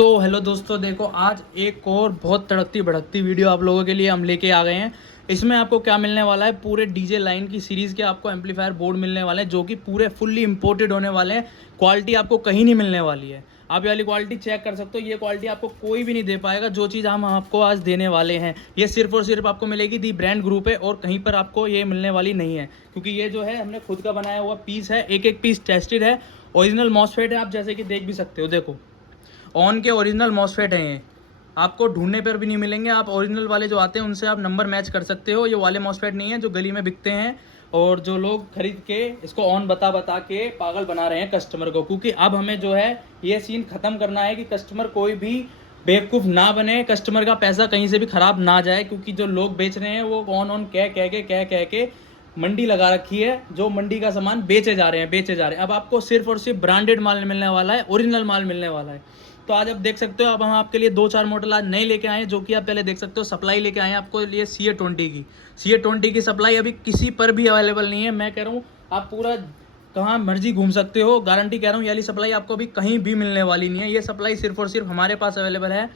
तो हेलो दोस्तों, देखो आज एक और बहुत तड़कती भड़कती वीडियो आप लोगों के लिए हम लेके आ गए हैं। इसमें आपको क्या मिलने वाला है, पूरे डीजे लाइन की सीरीज़ के आपको एम्पलीफायर बोर्ड मिलने वाले हैं जो कि पूरे फुल्ली इंपोर्टेड होने वाले हैं। क्वालिटी आपको कहीं नहीं मिलने वाली है। आप ये वाली क्वालिटी चेक कर सकते हो, ये क्वालिटी आपको कोई भी नहीं दे पाएगा। जो चीज़ हम आपको आज देने वाले हैं ये सिर्फ और सिर्फ आपको मिलेगी दी ब्रांड ग्रुप है, और कहीं पर आपको ये मिलने वाली नहीं है, क्योंकि ये जो है हमने खुद का बनाया हुआ पीस है। एक एक पीस टेस्टेड है, ओरिजिनल मॉसफेट है। आप जैसे कि देख भी सकते हो, देखो ऑन के ओरिजिनल मॉसफेट हैं ये, आपको ढूंढने पर भी नहीं मिलेंगे। आप ओरिजिनल वाले जो आते हैं उनसे आप नंबर मैच कर सकते हो। ये वाले मॉसफेट नहीं है जो गली में बिकते हैं और जो लोग खरीद के इसको ऑन बता बता के पागल बना रहे हैं कस्टमर को। क्योंकि अब हमें जो है ये सीन ख़त्म करना है कि कस्टमर कोई भी बेवकूफ़ ना बने, कस्टमर का पैसा कहीं से भी ख़राब ना जाए। क्योंकि जो लोग बेच रहे हैं वो ऑन कह के मंडी लगा रखी है, जो मंडी का सामान बेचे जा रहे हैं। अब आपको सिर्फ और सिर्फ ब्रांडेड माल मिलने वाला है, ओरिजिनल माल मिलने वाला है। तो आज आप देख सकते हो, अब हम आपके लिए 2-4 मॉडल आज नए लेके आए हैं, जो कि आप पहले देख सकते हो। सप्लाई लेके आए हैं आपको लिए CA20 की सप्लाई अभी किसी पर भी अवेलेबल नहीं है। मैं कह रहा हूँ आप पूरा कहाँ मर्जी घूम सकते हो, गारंटी कह रहा हूँ। ये वाली सप्लाई आपको अभी कहीं भी मिलने वाली नहीं है। ये सप्लाई सिर्फ और सिर्फ हमारे पास अवेलेबल है।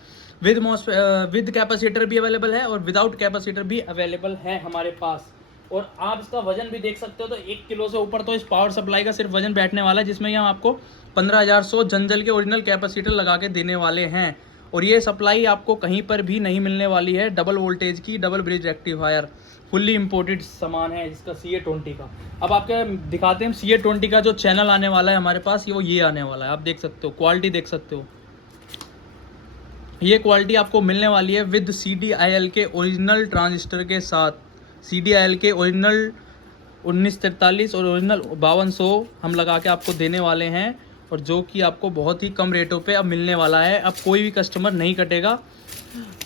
विद कैपेसिटर भी अवेलेबल है और विदाउट कैपेसिटर भी अवेलेबल है हमारे पास। और आप इसका वजन भी देख सकते हो, तो 1 किलो से ऊपर तो इस पावर सप्लाई का सिर्फ वजन बैठने वाला है, जिसमें हम आपको 15,100 जंजल के ओरिजिनल कैपेसिटर लगा के देने वाले हैं। और ये सप्लाई आपको कहीं पर भी नहीं मिलने वाली है। डबल वोल्टेज की double bridge rectifier fully imported सामान है इसका CA20 का। अब आपके दिखाते हैं CA20 का जो चैनल आने वाला है हमारे पास, वो ये आने वाला है। आप देख सकते हो, क्वालिटी देख सकते हो। ये क्वालिटी आपको मिलने वाली है विद CDIL के ओरिजिनल ट्रांजिस्टर के साथ। CDIL के ओरिजिनल 1943 और ओरिजिनल 5200 हम लगा के आपको देने वाले हैं, और जो कि आपको बहुत ही कम रेटों पे अब मिलने वाला है। अब कोई भी कस्टमर नहीं कटेगा।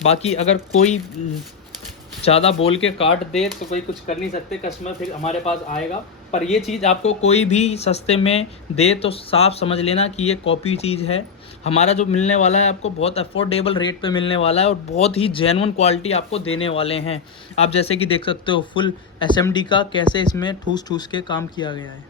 बाकी अगर कोई ज़्यादा बोल के काट दे तो कोई कुछ कर नहीं सकते, कस्टमर फिर हमारे पास आएगा। पर ये चीज़ आपको कोई भी सस्ते में दे तो साफ समझ लेना कि ये कॉपी चीज़ है। हमारा जो मिलने वाला है आपको बहुत अफोर्डेबल रेट पे मिलने वाला है, और बहुत ही जेन्युइन क्वालिटी आपको देने वाले हैं। आप जैसे कि देख सकते हो फुल SMD का कैसे इसमें ठूस ठूस के काम किया गया है।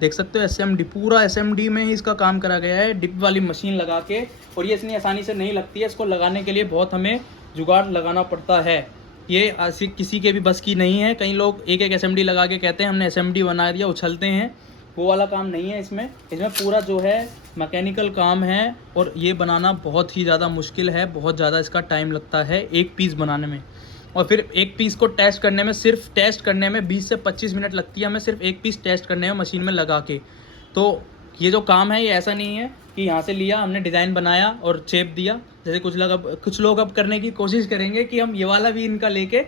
देख सकते हो SMD, पूरा SMD में ही इसका काम करा गया है, डिप वाली मशीन लगा के। और ये इतनी आसानी से नहीं लगती है, इसको लगाने के लिए बहुत हमें जुगाड़ लगाना पड़ता है। ये ऐसी किसी के भी बस की नहीं है। कई लोग एक एक SMD लगा के कहते हैं हमने SMD बना दिया, उछलते हैं। वो वाला काम नहीं है इसमें पूरा जो है मैकेनिकल काम है, और ये बनाना बहुत ही ज़्यादा मुश्किल है। बहुत ज़्यादा इसका टाइम लगता है एक पीस बनाने में, और फिर एक पीस को टेस्ट करने में, सिर्फ टेस्ट करने में 20 से 25 मिनट लगती है हमें, सिर्फ एक पीस टेस्ट करने में मशीन में लगा के। तो ये जो काम है ये ऐसा नहीं है कि यहाँ से लिया हमने डिज़ाइन बनाया और चेप दिया। जैसे कुछ लोग अब करने की कोशिश करेंगे कि हम ये वाला भी इनका लेके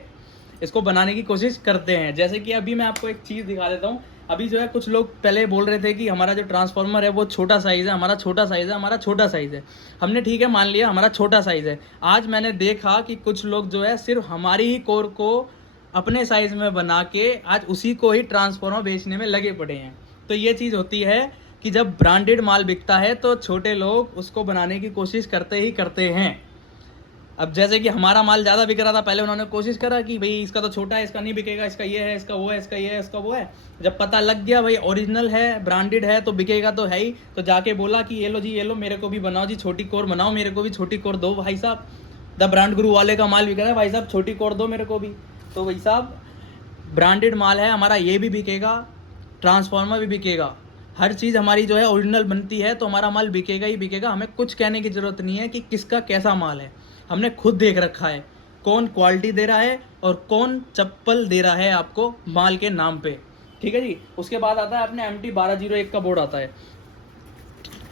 इसको बनाने की कोशिश करते हैं। जैसे कि अभी मैं आपको एक चीज़ दिखा देता हूँ। अभी जो है कुछ लोग पहले बोल रहे थे कि हमारा जो ट्रांसफार्मर है वो छोटा साइज़ है, हमारा छोटा साइज़ है। हमने ठीक है मान लिया हमारा छोटा साइज़ है। आज मैंने देखा कि कुछ लोग जो है सिर्फ हमारी ही कोर को अपने साइज़ में बना के आज उसी को ही ट्रांसफार्मर बेचने में लगे पड़े हैं। तो ये चीज़ होती है कि जब ब्रांडेड माल बिकता है तो छोटे लोग उसको बनाने की कोशिश करते हैं। अब जैसे कि हमारा माल ज़्यादा बिक रहा था, पहले उन्होंने कोशिश करा कि भाई इसका तो छोटा है, इसका नहीं बिकेगा, इसका ये है, इसका वो है, इसका ये है, इसका वो है। जब पता लग गया भाई ओरिजिनल है, ब्रांडेड है, तो बिकेगा तो है ही, तो जाके बोला कि ये लो जी, ये लो, मेरे को भी बनाओ जी, छोटी कोर बनाओ, मेरे को भी छोटी कोर दो भाई साहब। द ब्रांड गुरु वाले का माल बिक रहा है भाई साहब, छोटी कोर दो मेरे को भी। तो भाई साहब ब्रांडेड माल है हमारा, ये भी बिकेगा, ट्रांसफार्मर भी बिकेगा, हर चीज़ हमारी जो है ओरिजिनल बनती है, तो हमारा माल बिकेगा ही बिकेगा। हमें कुछ कहने की ज़रूरत नहीं है कि किसका कैसा माल है। हमने खुद देख रखा है कौन क्वालिटी दे रहा है और कौन चप्पल दे रहा है आपको माल के नाम पे। ठीक है जी। उसके बाद आता है अपने MT1201 का बोर्ड आता है।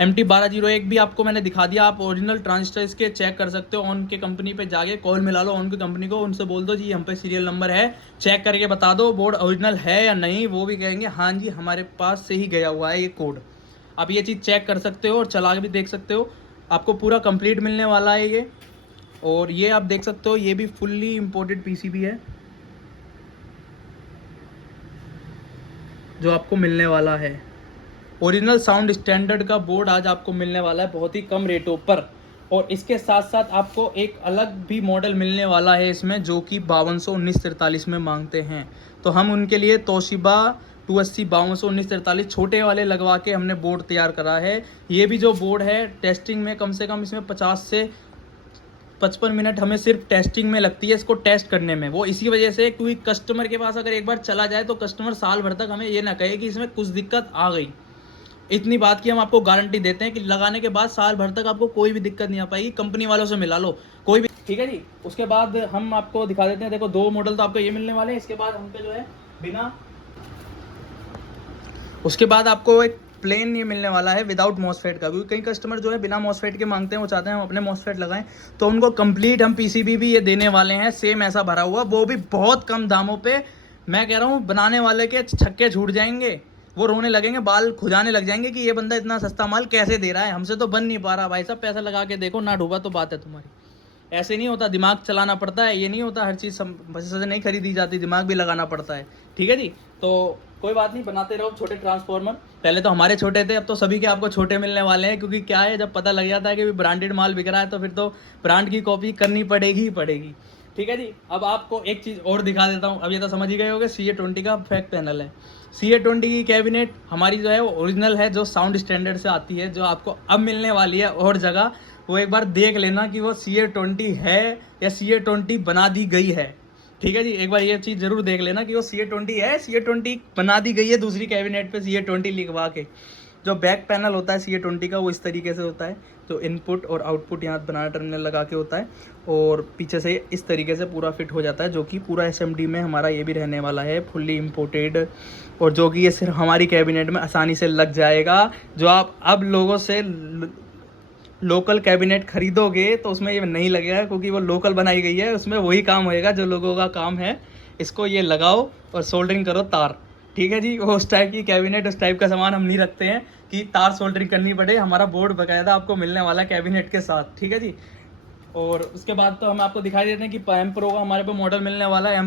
MT1201 भी आपको मैंने दिखा दिया। आप ओरिजिनल ट्रांजिस्टर इसके चेक कर सकते हो। ऑन के कंपनी पे जाके कॉल मिला लो ऑन की कंपनी को, उनसे बोल दो जी हम पे सीरियल नंबर है, चेक करके बता दो बोर्ड ओरिजिनल है या नहीं। वो भी कहेंगे हाँ जी हमारे पास से ही गया हुआ है ये कोड। आप ये चीज़ चेक कर सकते हो और चला के भी देख सकते हो। आपको पूरा कंप्लीट मिलने वाला है ये। और ये आप देख सकते हो, ये भी फुल्ली इंपोर्टेड PCB है जो आपको मिलने वाला है। ओरिजिनल साउंड स्टैंडर्ड का बोर्ड आज आपको मिलने वाला है बहुत ही कम रेटों पर। और इसके साथ साथ आपको एक अलग भी मॉडल मिलने वाला है इसमें, जो कि 5200 1943 में मांगते हैं। तो हम उनके लिए तोशिबा 280 5200 1943 छोटे वाले लगवा के हमने बोर्ड तैयार करा है। ये भी जो बोर्ड है टेस्टिंग में कम से कम इसमें 50 से 55 मिनट हमें सिर्फ टेस्टिंग में लगती है, इसको टेस्ट करने में। वो इसी वजह से क्योंकि कस्टमर के पास अगर एक बार चला जाए तो कस्टमर साल भर तक हमें ये ना कहे कि इसमें कुछ दिक्कत आ गई। इतनी बात की हम आपको गारंटी देते हैं कि लगाने के बाद साल भर तक आपको कोई भी दिक्कत नहीं आ पाएगी। कंपनी वालों से मिला लो कोई भी, ठीक है जी। उसके बाद हम आपको दिखा देते हैं, देखो 2 मॉडल तो आपको ये मिलने वाले हैं। इसके बाद हम पे जो है बिना, उसके बाद आपको एक प्लेन ये मिलने वाला है विदाउट मॉसफेट का, क्योंकि कई कस्टमर जो है बिना मॉसफेट के मांगते हैं, वो चाहते हैं हम अपने मॉसफेट लगाएं, तो उनको कंप्लीट हम पीसीबी भी ये देने वाले हैं सेम ऐसा भरा हुआ, वो भी बहुत कम दामों पे। मैं कह रहा हूँ बनाने वाले के छक्के छूट जाएंगे, वो रोने लगेंगे, बाल खुजाने लग जाएंगे कि ये बंदा इतना सस्ता माल कैसे दे रहा है, हमसे तो बन नहीं पा रहा। भाई साहब पैसा लगा के देखो ना, डूबा तो बात है तुम्हारी। ऐसे नहीं होता, दिमाग चलाना पड़ता है, ये नहीं होता हर चीज़ से नहीं खरीदी जाती, दिमाग भी लगाना पड़ता है, ठीक है जी। तो कोई बात नहीं, बनाते रहो छोटे ट्रांसफार्मर। पहले तो हमारे छोटे थे, अब तो सभी के आपको छोटे मिलने वाले हैं, क्योंकि क्या है जब पता लग जाता है कि ब्रांडेड माल बिक रहा है तो फिर तो ब्रांड की कॉपी करनी पड़ेगी ही पड़ेगी, ठीक है जी। अब आपको एक चीज़ और दिखा देता हूँ, अब ये तो समझ ही गए होंगे, CA20 का बैक पैनल है। CA20 की कैबिनेट हमारी जो है वो ओरिजिनल है, जो साउंड स्टैंडर्ड से आती है, जो आपको अब मिलने वाली है और जगह, वो एक बार देख लेना कि वो CA20 है या CA20 बना दी गई है, ठीक है जी। एक बार ये चीज़ जरूर देख लेना कि वो CA20 है, CA20 बना दी गई है दूसरी कैबिनेट पे CA20 लिखवा के। जो बैक पैनल होता है CA20 का वो इस तरीके से होता है, जो इनपुट और आउटपुट यहाँ बनाना टर्मिनल लगा के होता है, और पीछे से इस तरीके से पूरा फिट हो जाता है, जो कि पूरा SMD में हमारा ये भी रहने वाला है, फुल्ली इम्पोर्टेड, और जो कि ये सिर्फ हमारी कैबिनेट में आसानी से लग जाएगा। जो आप अब लोगों से लोकल कैबिनेट खरीदोगे तो उसमें ये नहीं लगेगा, क्योंकि वो लोकल बनाई गई है, उसमें वही काम होएगा जो लोगों का काम है। इसको ये लगाओ और सोल्डरिंग करो तार, ठीक है जी। वो उस टाइप की कैबिनेट, उस टाइप का सामान हम नहीं रखते हैं कि तार सोल्डरिंग करनी पड़े, हमारा बोर्ड बाकायदा आपको मिलने वाला है कैबिनेट के साथ, ठीक है जी। और उसके बाद तो हम आपको दिखाई देते हैं कि एम्प्रो का हमारे पे मॉडल मिलने वाला है,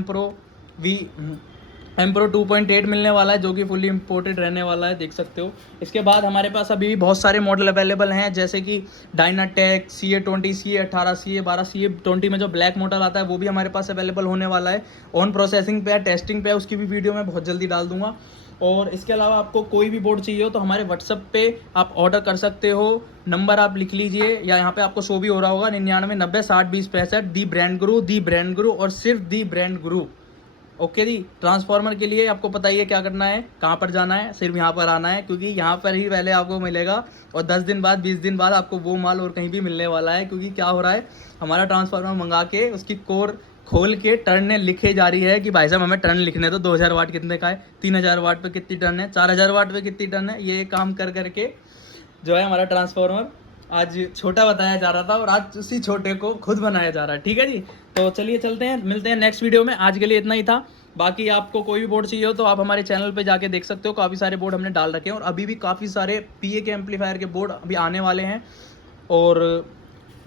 एम्प्रो 2.8 मिलने वाला है, जो कि फुली इम्पोर्टेड रहने वाला है, देख सकते हो। इसके बाद हमारे पास अभी भी बहुत सारे मॉडल अवेलेबल हैं, जैसे कि DynaTAC, CA20, CA18, CA12, CA20 में जो ब्लैक मॉडल आता है वो भी हमारे पास अवेलेबल होने वाला है। ऑन प्रोसेसिंग पे है, टेस्टिंग पे है, उसकी भी वीडियो मैं बहुत जल्दी डाल दूंगा। और इसके अलावा आपको कोई भी बोर्ड चाहिए हो तो हमारे व्हाट्सअप पे आप ऑर्डर कर सकते हो। नंबर आप लिख लीजिए, या यहाँ पे आपको शो भी हो रहा होगा, 99 90 60 20 65, दी ब्रांड गुरु और सिर्फ the brand Guru. Okay ji. Transformer के लिए आपको पता ही है क्या करना है, कहाँ पर जाना है, सिर्फ यहाँ पर आना है, क्योंकि यहाँ पर ही पहले आपको मिलेगा, और 10 दिन बाद 20 दिन बाद आपको वो माल और कहीं भी मिलने वाला है। क्योंकि क्या हो रहा है, हमारा ट्रांसफार्मर मंगा के उसकी कोर खोल के टर्न लिखे जा रही है कि भाई साहब हमें टर्न लिखने तो 2000 वाट कितने का है, 3000 वाट पे कितनी टर्न है, 4000 वाट पे कितनी टर्न है। ये काम कर करके जो है हमारा ट्रांसफार्मर आज छोटा बताया जा रहा था, और आज उसी छोटे को खुद बनाया जा रहा है, ठीक है जी। तो चलिए चलते हैं, मिलते हैं नेक्स्ट वीडियो में। आज के लिए इतना ही था। बाकी आपको कोई भी बोर्ड चाहिए हो तो आप हमारे चैनल पे जाके देख सकते हो, काफ़ी सारे बोर्ड हमने डाल रखे हैं, और अभी भी काफ़ी सारे PA के एम्पलीफायर के बोर्ड अभी आने वाले हैं। और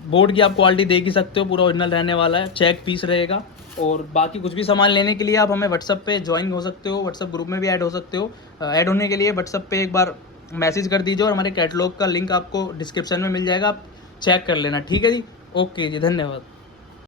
बोर्ड की आप क्वालिटी देख ही सकते हो, पूरा ओरिजिनल रहने वाला है, चेक पीस रहेगा। और बाकी कुछ भी सामान लेने के लिए आप हमें व्हाट्सअप पे ज्वाइन हो सकते हो, व्हाट्सअप ग्रुप में भी ऐड हो सकते हो। ऐड होने के लिए व्हाट्सअप पे एक बार मैसेज कर दीजिए, और हमारे कैटलॉग का लिंक आपको डिस्क्रिप्शन में मिल जाएगा, आप चेक कर लेना, ठीक है जी। ओके जी, धन्यवाद।